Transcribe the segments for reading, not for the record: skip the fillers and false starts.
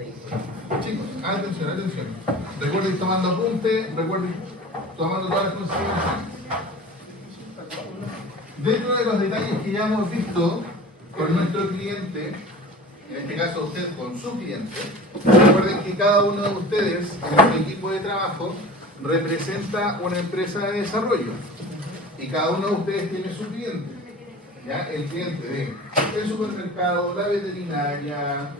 Chicos, atención, atención. Recuerden ir tomando apunte, recuerden tomando todas las consideraciones. Dentro de los detalles que ya hemos visto con nuestro cliente, en este caso usted con su cliente, recuerden que cada uno de ustedes en su equipo de trabajo representa una empresa de desarrollo y cada uno de ustedes tiene su cliente. ¿Ya? El cliente del supermercado, la veterinaria,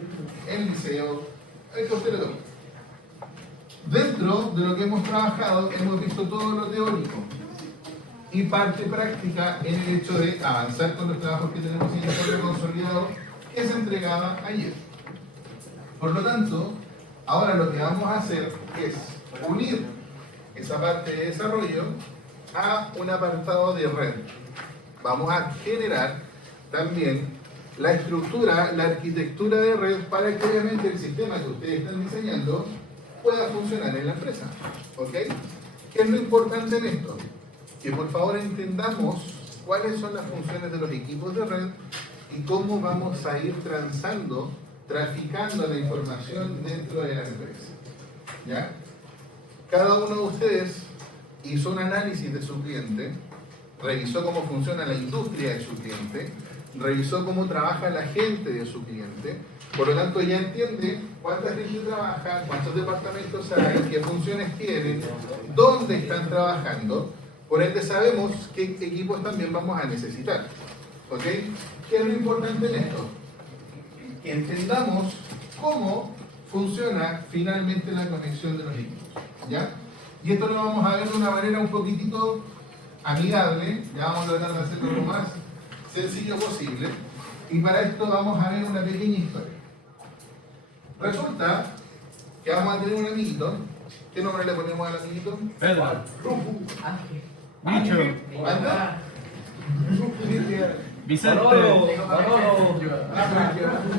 el liceo, el que usted le toque. Dentro de lo que hemos trabajado, hemos visto todo lo teórico y parte práctica en el hecho de avanzar con los trabajos que tenemos en el informe consolidado que se entregaba ayer. Por lo tanto, ahora lo que vamos a hacer es unir esa parte de desarrollo a un apartado de red. Vamos a generar también la estructura, la arquitectura de red para que obviamente el sistema que ustedes están diseñando pueda funcionar en la empresa. ¿Ok? ¿Qué es lo importante en esto? Que por favor entendamos cuáles son las funciones de los equipos de red y cómo vamos a ir transando, traficando la información dentro de la empresa. ¿Ya? Cada uno de ustedes hizo un análisis de su cliente, revisó cómo funciona la industria de su cliente, revisó cómo trabaja la gente de su cliente, por lo tanto ya entiende cuánta gente trabaja, cuántos departamentos hay, qué funciones tienen, dónde están trabajando, por ende sabemos qué equipos también vamos a necesitar. ¿Ok? ¿Qué es lo importante en esto? Que entendamos cómo funciona finalmente la conexión de los equipos. ¿Ya? Y esto lo vamos a ver de una manera un poquitito amigable, ya vamos a tratar de hacerlo lo más sencillo posible, y para esto vamos a ver una pequeña historia. Resulta que vamos a tener un amiguito. ¿Qué nombre le ponemos al amiguito? Pedro. Rufo. Bicho. ¿Anda? Vicente.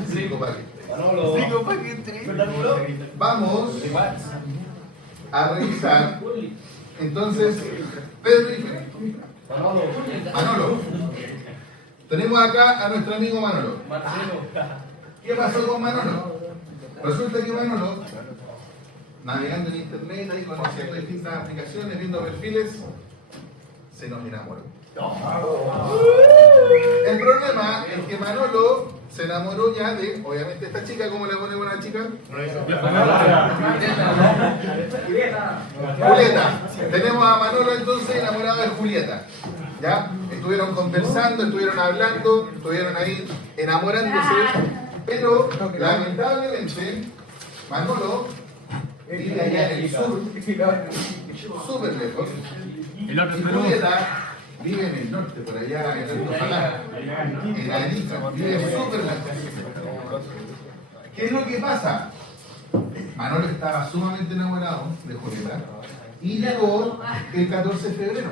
Cinco paquetes. Vamos a revisar. Entonces, Pedro y Manolo. Tenemos acá a nuestro amigo Manolo. ¿Qué pasó con Manolo? Resulta que Manolo, navegando en internet, ahí conociendo distintas aplicaciones, viendo perfiles, se nos enamoró. El problema es que Manolo se enamoró ya de, obviamente, esta chica. ¿Cómo le ponemos a la chica? Julieta. Tenemos a Manolo entonces enamorado de Julieta. ¿Ya? Estuvieron conversando, estuvieron hablando, estuvieron ahí enamorándose, pero lamentablemente Manolo vive allá en el sur, súper lejos, El otro y Perú. Julieta vive en el norte, por allá en Antofagasta, en Arica, vive súper lejos. ¿Qué es lo que pasa? Manolo estaba sumamente enamorado de Julieta y llegó el 14 de febrero.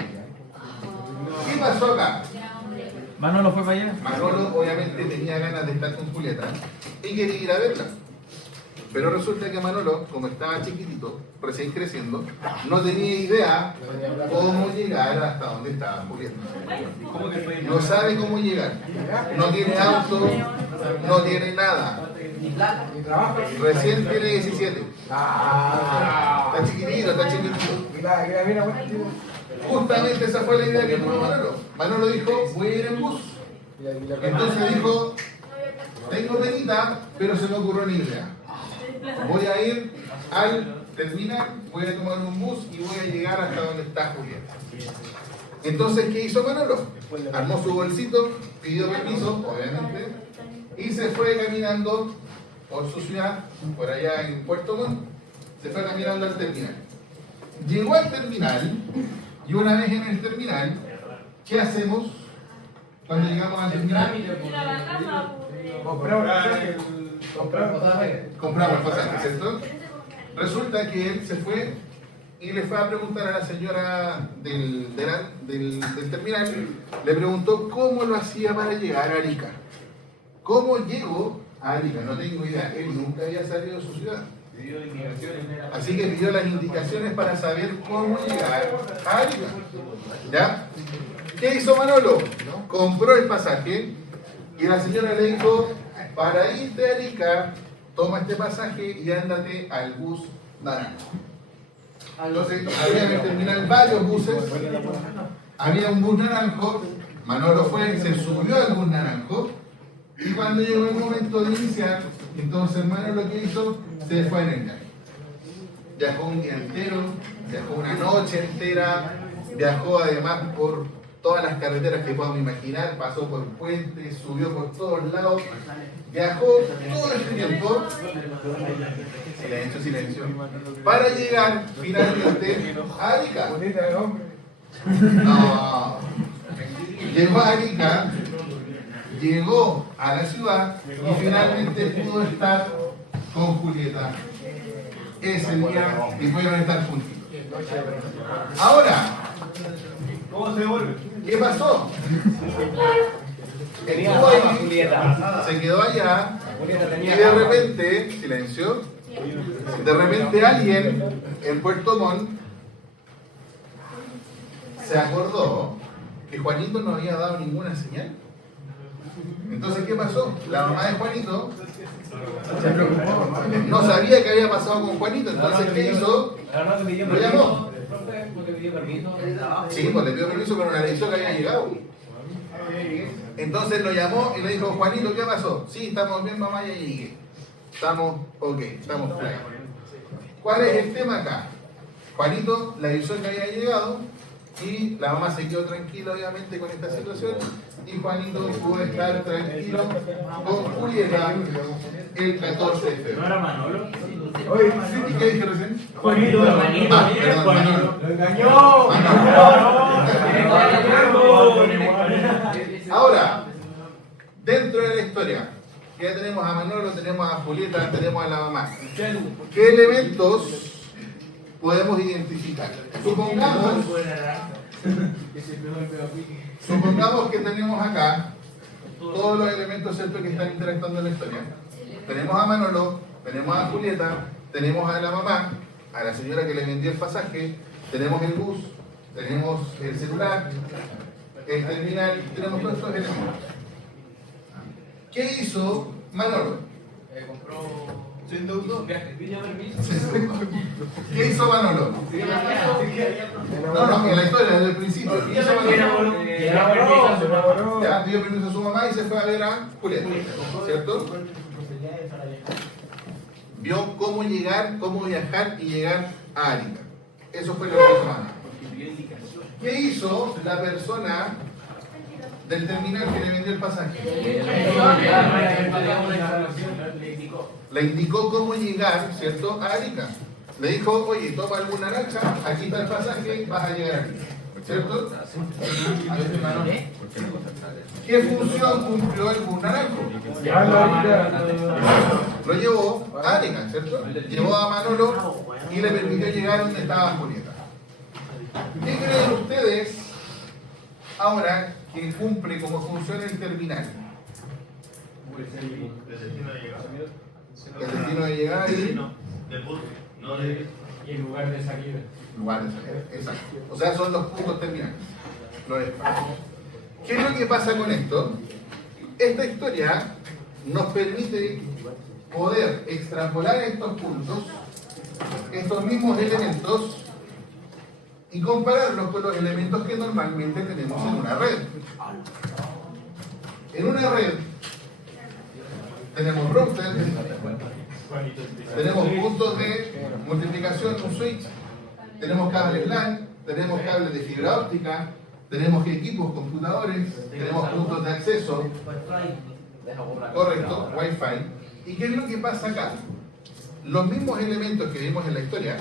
¿Qué pasó acá? Manolo fue para allá. Manolo obviamente tenía ganas de estar con Julieta y quería ir a verla. Pero resulta que Manolo, como estaba chiquitito, recién creciendo, no tenía idea cómo llegar hasta donde estaba Julieta. No sabe cómo llegar. No tiene auto, no tiene nada. Recién tiene 17. Está chiquitito, está chiquitito. Justamente esa fue la idea que tuvo Manolo. Manolo dijo, voy a ir en bus. Entonces dijo, tengo penita, pero se me ocurrió una idea. Voy a ir al terminal, voy a tomar un bus y voy a llegar hasta donde está Julieta. Entonces, ¿qué hizo Manolo? Armó su bolsito, pidió permiso, obviamente, y se fue caminando por su ciudad, por allá en Puerto Montt. Se fue caminando al terminal. Llegó al terminal, y una vez en el terminal, ¿qué hacemos cuando llegamos al terminal? Compramos el pasaje, ¿cierto? Resulta que él se fue y le fue a preguntar a la señora del terminal, le preguntó cómo lo hacía para llegar a Arica. ¿Cómo llegó a Arica? No tengo idea, él nunca había salido de su ciudad. Así que pidió las indicaciones para saber cómo llegar a Arica. ¿Ya? ¿Qué hizo Manolo? Compró el pasaje y la señora le dijo, para irte a Arica toma este pasaje y ándate al bus naranjo. Entonces, había en el terminal varios buses, había un bus naranjo, Manolo fue, se subió al bus naranjo, y cuando llegó el momento de iniciar, entonces Manolo lo que hizo, se fue en el viaje. Viajó un día entero, viajó una noche entera, viajó además por todas las carreteras que podamos imaginar, pasó por puentes, subió por todos lados, viajó todo este tiempo, silencio, para llegar finalmente a Arica. No, llegó a Arica, llegó a la ciudad y finalmente pudo estar con Julieta ese día y pudieron estar juntitos. Ahora, ¿Cómo se devuelve? ¿qué pasó? Estuvo ahí, se quedó allá y de repente, silencio, de repente alguien en Puerto Montt se acordó que Juanito no había dado ninguna señal. Entonces, ¿qué pasó? La mamá de Juanito se preocupó, no sabía qué había pasado con Juanito, entonces ¿qué hizo? Lo llamó. Sí, pues le pidió permiso, pero no le avisó que había llegado. Entonces lo llamó y le dijo, Juanito, ¿qué pasó? Sí, estamos bien, mamá, ya llegué. Estamos ok, estamos claros. ¿Cuál es el tema acá? Juanito le avisó que había llegado y la mamá se quedó tranquila, obviamente, con esta situación. Y Juanito pudo estar tranquilo con Julieta el 14 de febrero. ¿No era Manolo? Oye, ¿y qué dije recién? Juanito. Ah, perdón, Manolo. ¡Lo engañó! Ahora, dentro de la historia, ya tenemos a Manolo, tenemos a Julieta, tenemos a la mamá. ¿Qué elementos podemos identificar? Supongamos que tenemos acá todos los elementos, ¿cierto?, que están interactuando en la historia. Tenemos a Manolo, tenemos a Julieta, tenemos a la mamá, a la señora que le vendió el pasaje, tenemos el bus, tenemos el celular, el terminal, tenemos todos estos elementos. ¿Qué hizo Manolo? ¿Se endeudó? ¿Qué hizo Manolo? No, en la historia, desde el principio. ¿Qué hizo Manolo? Ya pidió permiso a su mamá y se fue a ver a Julieta, ¿cierto? Vio cómo llegar, cómo viajar y llegar a Arica. Eso fue lo que hizo Manolo. ¿Qué hizo la persona del terminal que le vendió el pasaje? Le indicó cómo llegar, ¿cierto?, a Arica. Le dijo, oye, toma algún naranja, aquí está el pasaje, vas a llegar aquí, ¿cierto? ¿Qué función cumplió el bus naranjo? Lo llevó a Arica, ¿cierto? Llevó a Manolo y le permitió llegar donde estaba Julieta. ¿Qué creen ustedes ahora que cumple como función el terminal? El destino de llegar y el lugar de salida. Lugar de salida, exacto. O sea, son los puntos terminales, los espacios. ¿Qué es lo que pasa con esto? Esta historia nos permite poder extrapolar estos puntos, estos mismos elementos, y compararlos con los elementos que normalmente tenemos en una red. En una red tenemos routers, tenemos puntos de multiplicación, un switch, tenemos cables LAN, tenemos cables de fibra óptica, tenemos equipos, computadores, tenemos puntos de acceso, correcto, Wi-Fi. ¿Y qué es lo que pasa acá? Los mismos elementos que vimos en la historia,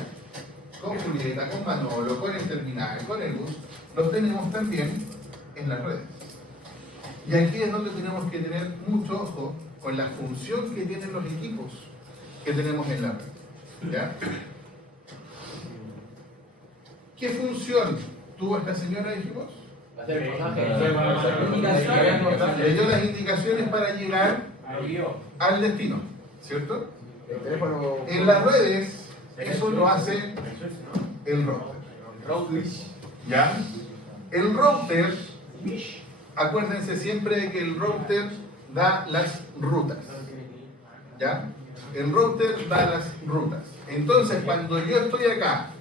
con Julieta, con Manolo, con el terminal, con el bus, los tenemos también en las redes. Y aquí es donde tenemos que tener mucho ojo con la función que tienen los equipos que tenemos en la red. ¿Ya? ¿Qué función tuvo esta señora, dijimos? Le dio las indicaciones para llegar al destino, ¿cierto? En las redes, eso lo hace el router. ¿Ya? El router, acuérdense siempre de que el router da las rutas. ¿Ya? El router da las rutas. Entonces, cuando yo estoy acá,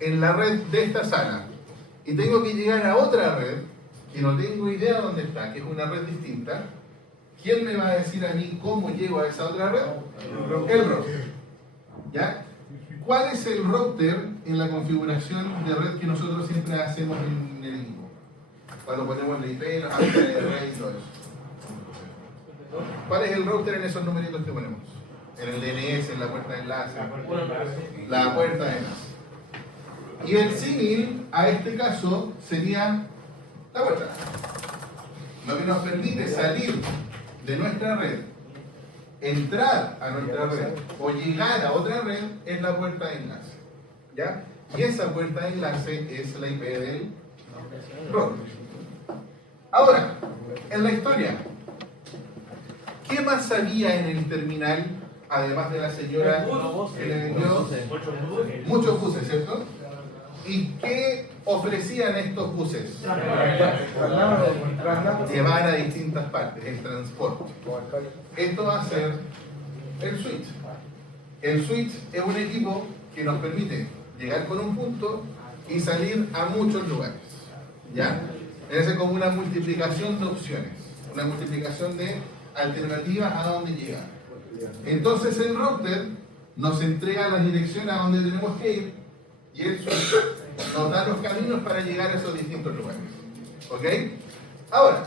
en la red de esta sala, y tengo que llegar a otra red, que no tengo idea dónde está, que es una red distinta, ¿quién me va a decir a mí cómo llego a esa otra red? El router. ¿Ya? ¿Cuál es el router en la configuración de red que nosotros siempre hacemos en el equipo? Cuando ponemos la IP, la máquina de red y todo eso. ¿Cuál es el router en esos numeritos que ponemos? En el DNS, en la puerta de enlace. La puerta de enlace. Y el símil a este caso sería la puerta. Lo que nos permite salir de nuestra red, entrar a nuestra red o llegar a otra red es la puerta de enlace. ¿Ya? Y esa puerta de enlace es la IP del router. Ahora, en la historia, ¿qué más había en el terminal, además de la señora que le vendió? Muchos buses, ¿cierto? ¿Y qué ofrecían estos buses? Llevar a distintas partes, el transporte. Esto va a ser el switch. El switch es un equipo que nos permite llegar con un punto y salir a muchos lugares. ¿Ya? Es como una multiplicación de opciones, una multiplicación de alternativas a dónde llegar. Entonces el router nos entrega la dirección a donde tenemos que ir y el switch nos da los caminos para llegar a esos distintos lugares. ¿Ok? Ahora,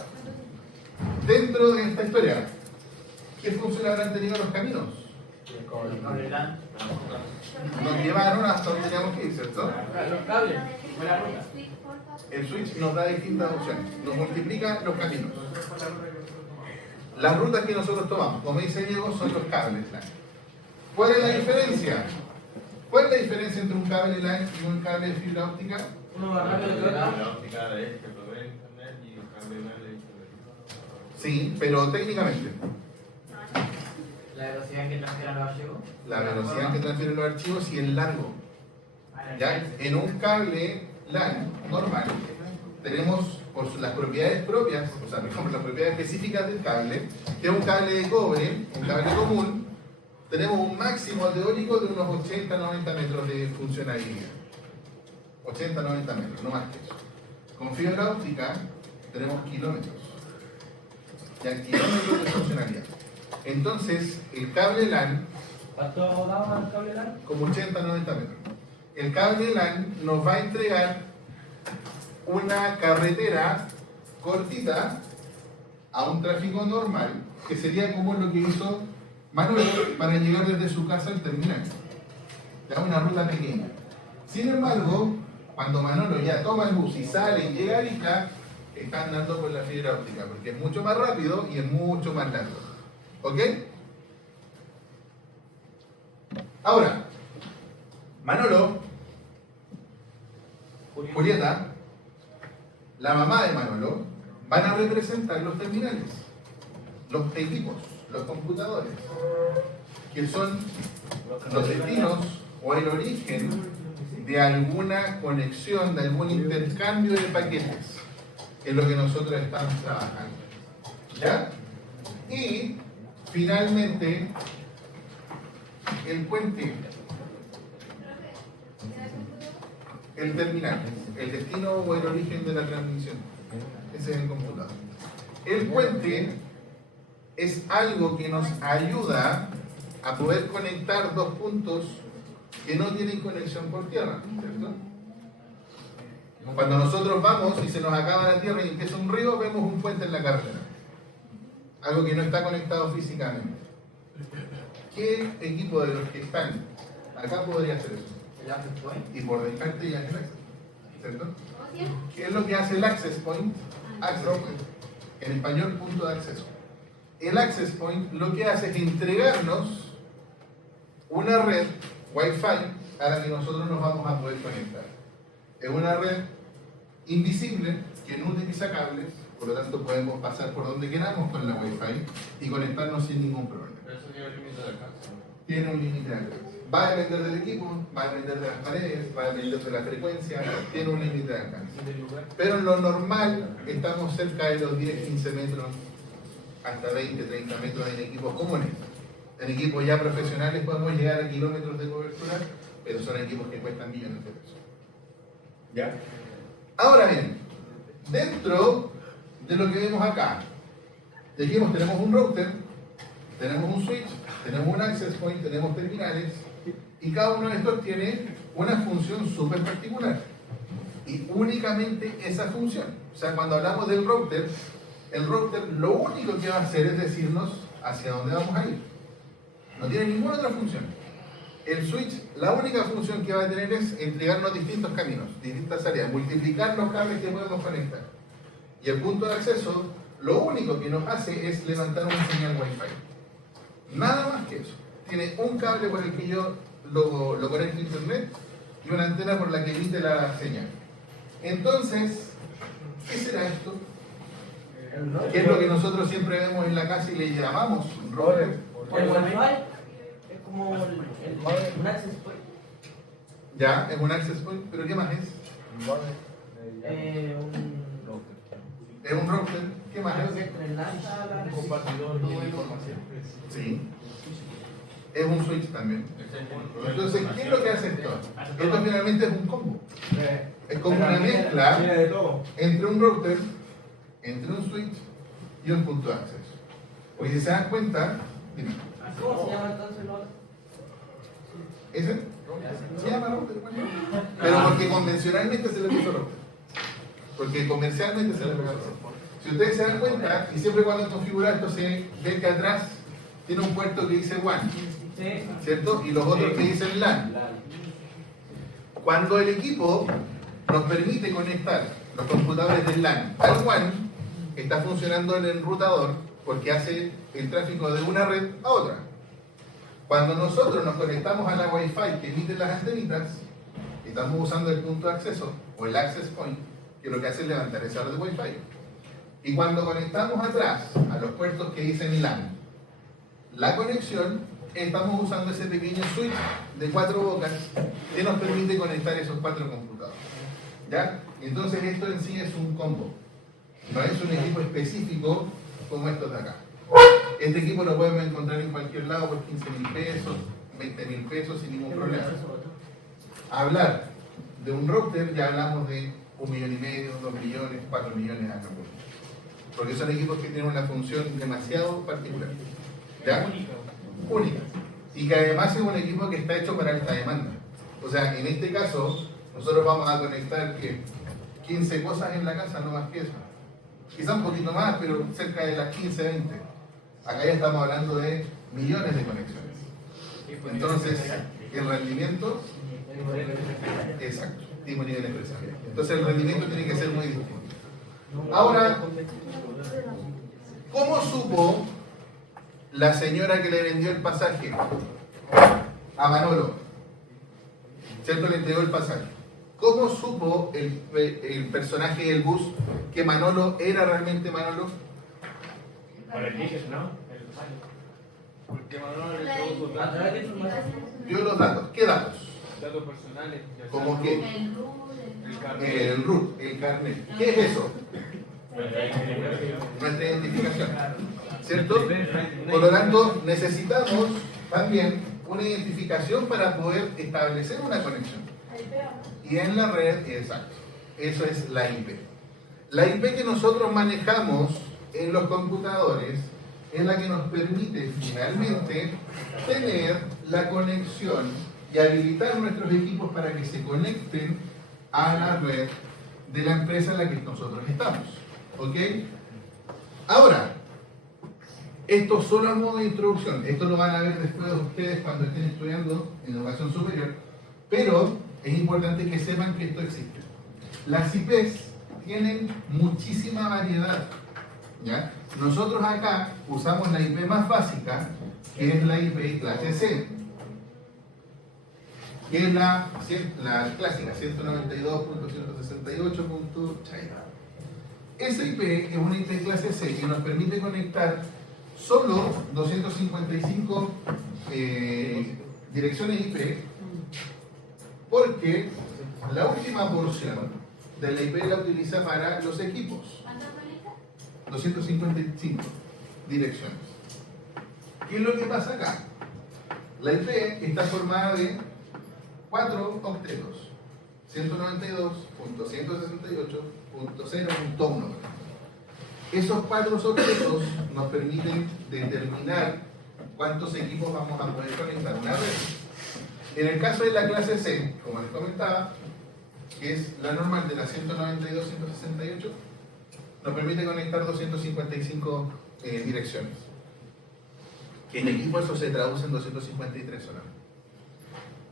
dentro de esta historia, ¿qué función habrán tenido los caminos? Nos llevaron hasta donde teníamos que ir, ¿cierto? El switch nos da distintas opciones, nos multiplica los caminos. Las rutas que nosotros tomamos, como dice Diego, son los cables LAN. ¿Cuál es la diferencia? ¿Cuál es la diferencia entre un cable LAN y un cable de fibra óptica? Uno más rápido que otro. La óptica de que provee internet y el cable LAN de internet. Sí, pero técnicamente. La velocidad que transfieren los archivos. La velocidad que transfieren los archivos y el largo. ¿Ya? En un cable LAN normal tenemos por las propiedades propias, o sea, por ejemplo, las propiedades específicas del cable, que es un cable de cobre, un cable común, tenemos un máximo teórico de unos 80-90 metros de funcionalidad. 80-90 metros, no más que eso. Con fibra óptica tenemos kilómetros. Ya, kilómetros de funcionalidad. Entonces, el cable LAN, ¿Cuánto daba el cable LAN? como 80-90 metros. El cable LAN nos va a entregar una carretera cortita a un tráfico normal, que sería como lo que hizo Manuel para llegar desde su casa al terminal. Ya una ruta pequeña. Sin embargo, cuando Manolo ya toma el bus y sale y llega a Arica, está andando por la fibra óptica, porque es mucho más rápido y es mucho más largo. ¿Ok? Ahora, Manolo, Julieta, la mamá de Manolo, van a representar los terminales, los equipos, los computadores, que son los destinos o el origen de alguna conexión, de algún intercambio de paquetes, en lo que nosotros estamos trabajando. ¿Ya? Y finalmente, el puente, el terminal, el destino o el origen de la transmisión. Ese es el computador. El puente es algo que nos ayuda a poder conectar dos puntos que no tienen conexión por tierra, ¿cierto? Cuando nosotros vamos y se nos acaba la tierra y empieza un río, vemos un puente en la carretera. Algo que no está conectado físicamente. ¿Qué equipo de los que están acá podría hacer eso? El access point. Y por descarte ya es el access, ¿cierto? ¿Qué es lo que hace el access point? Access point. En español, punto de acceso. El access point lo que hace es entregarnos una red Wi-Fi a la que nosotros nos vamos a poder conectar. Es una red invisible que no utiliza cables, por lo tanto podemos pasar por donde queramos con la Wi-Fi y conectarnos sin ningún problema. Pero eso tiene límite de alcance, ¿no? Tiene un límite de alcance. Va a depender del equipo, va a depender de las paredes, va a depender de la frecuencia, tiene un límite de alcance. Pero en lo normal estamos cerca de los 10-15 metros, hasta 20-30 metros en equipos comunes. En equipos ya profesionales podemos llegar a kilómetros de cobertura, pero son equipos que cuestan millones de pesos. ¿Ya? Ahora bien, dentro de lo que vemos acá, dijimos tenemos un router, tenemos un switch, tenemos un access point, tenemos terminales, y cada uno de estos tiene una función súper particular. Y únicamente esa función. O sea, cuando hablamos del router, el router lo único que va a hacer es decirnos hacia dónde vamos a ir. No tiene ninguna otra función. El switch, la única función que va a tener es entregarnos distintos caminos, distintas áreas, multiplicar los cables que podemos conectar. Y el punto de acceso, lo único que nos hace es levantar una señal Wi-Fi. Nada más que eso. Tiene un cable por el que yo lo conecto a internet y una antena por la que emite la señal. Entonces, ¿qué será esto? ¿Qué es lo que nosotros siempre vemos en la casa y le llamamos router? El Wi-Fi es como un access point. Ya, es un access point, pero ¿qué más es? Es un router. ¿Qué más Algo que es? entrelaza la Compartidor de información. Sí. Es un switch también. Entonces, ¿qué es lo que hace esto? Esto finalmente es un combo. Es como una mezcla entre un router, entre un switch y un punto de acceso. Porque si se dan cuenta, dime, ¿Cómo se llama entonces el otro? ¿ese? Se llama router, bueno. Pero porque convencionalmente se le puso router. Porque comercialmente se le puso router. Si ustedes se dan cuenta, y siempre cuando configura esto se ve que atrás tiene un puerto que dice WAN, ¿cierto? Y los otros que dicen LAN. Cuando el equipo nos permite conectar los computadores del LAN al WAN, está funcionando el enrutador porque hace el tráfico de una red a otra. Cuando nosotros nos conectamos a la Wi-Fi que emiten las antenitas, estamos usando el punto de acceso o el access point, que lo que hace es levantar esa red de Wi-Fi. Y cuando conectamos atrás a los puertos que dicen LAN, la conexión, estamos usando ese pequeño switch de 4 bocas que nos permite conectar esos 4 computadores. ¿Ya? Entonces esto en sí es un combo. No es un equipo específico como estos de acá. Este equipo lo podemos encontrar en cualquier lado por 15.000 pesos, 20.000 pesos sin ningún problema. Hablar de un router ya hablamos de 1,5 millones, 2 millones, 4 millones acá. Porque son equipos que tienen una función demasiado particular. ¿Ya? Única. Y que además es un equipo que está hecho para alta demanda. O sea, en este caso, nosotros vamos a conectar ¿qué? 15 cosas en la casa, no más que eso. Quizá un poquito más, pero cerca de las 15, 20. Acá ya estamos hablando de millones de conexiones. Entonces, el rendimiento, exacto, mismo nivel empresarial. Entonces el rendimiento tiene que ser muy distinto. Ahora, ¿cómo supo la señora que le vendió el pasaje a Manolo? ¿Cierto? Le entregó el pasaje. ¿Cómo supo el personaje del bus que Manolo era realmente Manolo? Por el ticket, ¿no? Porque Manolo le entregó sus datos. Dio los datos. ¿Qué datos? Datos personales. ya sea ¿Cómo el qué? El carnet. El RUT, el carnet. ¿Qué es eso? Nuestra identificación. ¿Cierto? Por lo tanto, necesitamos también una identificación para poder establecer una conexión. Y en la red, exacto. Eso es la IP. La IP que nosotros manejamos en los computadores es la que nos permite finalmente tener la conexión y habilitar nuestros equipos para que se conecten a la red de la empresa en la que nosotros estamos. ¿Ok? Ahora, esto solo a modo de introducción. Esto lo van a ver después ustedes cuando estén estudiando en educación superior. Pero es importante que sepan que esto existe. Las IPs tienen muchísima variedad. ¿Ya? Nosotros acá usamos la IP más básica, que es la IP clase C, que es la clásica 192.168. Esa IP es una IP clase C que nos permite conectar solo 255 direcciones IP, porque la última porción de la IP la utiliza para los equipos. 255 direcciones. ¿Qué es lo que pasa acá? La IP está formada de 4 octetos. 192.168.0.1. Esos 4 octetos nos permiten determinar cuántos equipos vamos a poder conectar a una red. En el caso de la clase C, como les comentaba, que es la normal de la 192.168, nos permite conectar 255 direcciones. Que en equipo eso se traduce en 253 solamente.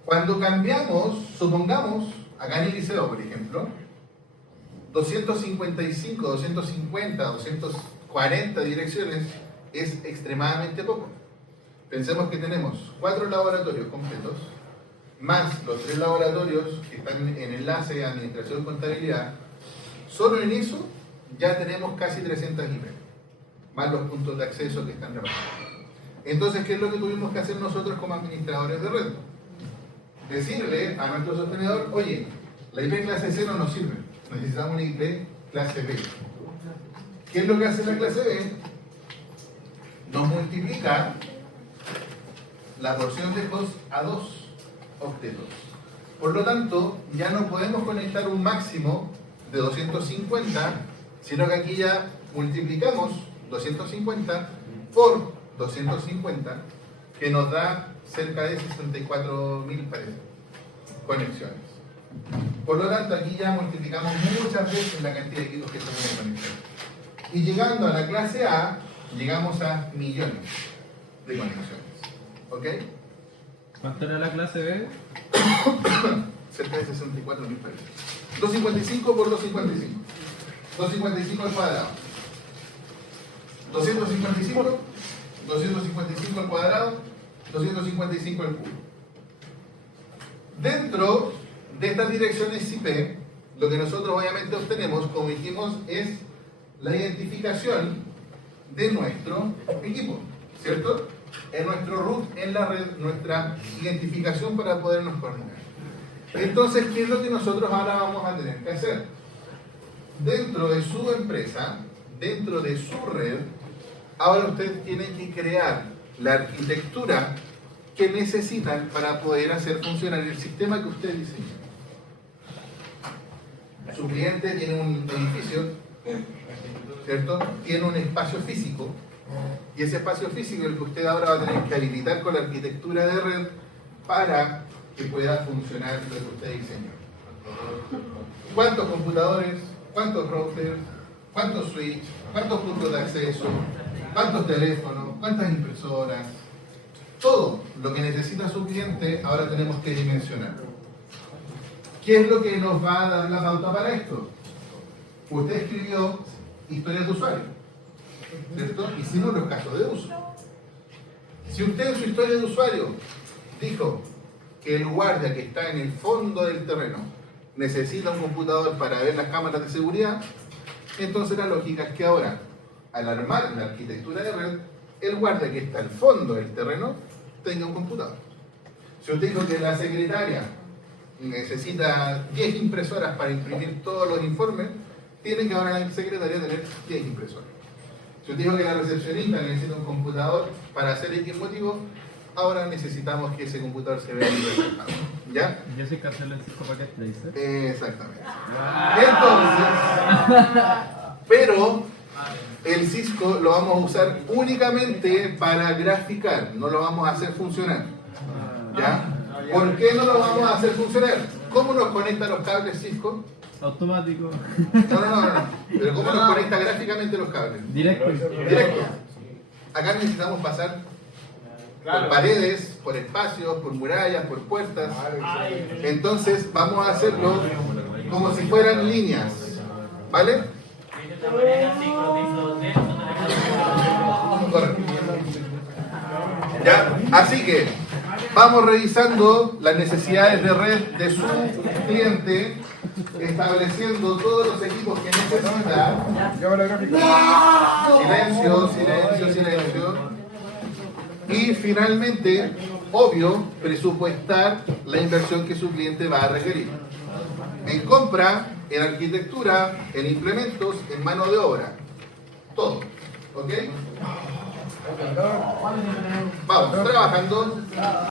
Cuando cambiamos, supongamos, acá en el liceo, por ejemplo, 255, 250, 240 direcciones es extremadamente poco. Pensemos que tenemos 4 laboratorios completos, más los 3 laboratorios que están en enlace, administración y contabilidad. Solo en eso ya tenemos casi 300 IP, más los puntos de acceso que están repartidos. Entonces, ¿qué es lo que tuvimos que hacer nosotros como administradores de red? Decirle a nuestro sostenedor, oye, la IP clase C no nos sirve, necesitamos una IP clase B. ¿Qué es lo que hace la clase B? Nos multiplica la porción de host a 2 octetos. Por lo tanto, ya no podemos conectar un máximo de 250, sino que aquí ya multiplicamos 250 por 250, que nos da cerca de 64.000 conexiones. Por lo tanto, aquí ya multiplicamos muchas veces la cantidad de equipos que tenemos conectados. Y llegando a la clase A, llegamos a millones de conexiones. ¿Ok? ¿Cuánto era la clase B? Cerca de 64.000 paredes. 255 por 255. 255 al cuadrado. 255, 255 al cuadrado, 255 al cubo. Dentro de estas direcciones IP, lo que nosotros obviamente obtenemos, como dijimos, es la identificación de nuestro equipo, ¿cierto? Es nuestro root en la red, nuestra identificación para podernos coordinar. Entonces, ¿qué es lo que nosotros ahora vamos a tener que hacer? Dentro de su empresa, dentro de su red, ahora ustedes tienen que crear la arquitectura que necesitan para poder hacer funcionar el sistema que ustedes diseñan. Su cliente tiene un edificio, ¿cierto? Tiene un espacio físico, y ese espacio físico es el que usted ahora va a tener que habilitar con la arquitectura de red para que pueda funcionar lo que usted diseñó. ¿Cuántos computadores? ¿Cuántos routers? ¿Cuántos switches? ¿Cuántos puntos de acceso? ¿Cuántos teléfonos? ¿Cuántas impresoras? Todo lo que necesita su cliente ahora tenemos que dimensionar. ¿Qué es lo que nos va a dar la pauta para esto? Usted escribió historias de usuario, ¿cierto? Hicimos los casos de uso. Si usted en su historia de usuario dijo que el guardia que está en el fondo del terreno necesita un computador para ver las cámaras de seguridad, entonces la lógica es que ahora, al armar la arquitectura de red, el guardia que está al fondo del terreno tenga un computador. Si usted dijo que la secretaria necesita 10 impresoras para imprimir todos los informes, tiene que ahora la secretaria tener 10 impresoras. Si usted dijo que la recepcionista necesita un computador para hacer X motivo, ahora necesitamos que ese computador se vea representado. ¿Ya? Yo soy Carcelo en Cisco Packet Tracer. Exactamente. Entonces, pero el Cisco lo vamos a usar únicamente para graficar, no lo vamos a hacer funcionar. ¿Ya? ¿Por qué no lo vamos a hacer funcionar? ¿Cómo nos conectan los cables Cisco? Automático. No. Pero ¿cómo nos conecta gráficamente los cables? Directo. Directo. Acá necesitamos pasar por paredes, por espacios, por murallas, por puertas. Entonces vamos a hacerlo como si fueran líneas. ¿Vale? Correcto. ¿Ya? Así que vamos revisando las necesidades de red de su cliente, estableciendo todos los equipos que necesita. Silencio. Y finalmente, obvio, presupuestar la inversión que su cliente va a requerir. En compra, en arquitectura, en implementos, en mano de obra. Todo. ¿Ok? Vamos, trabajando.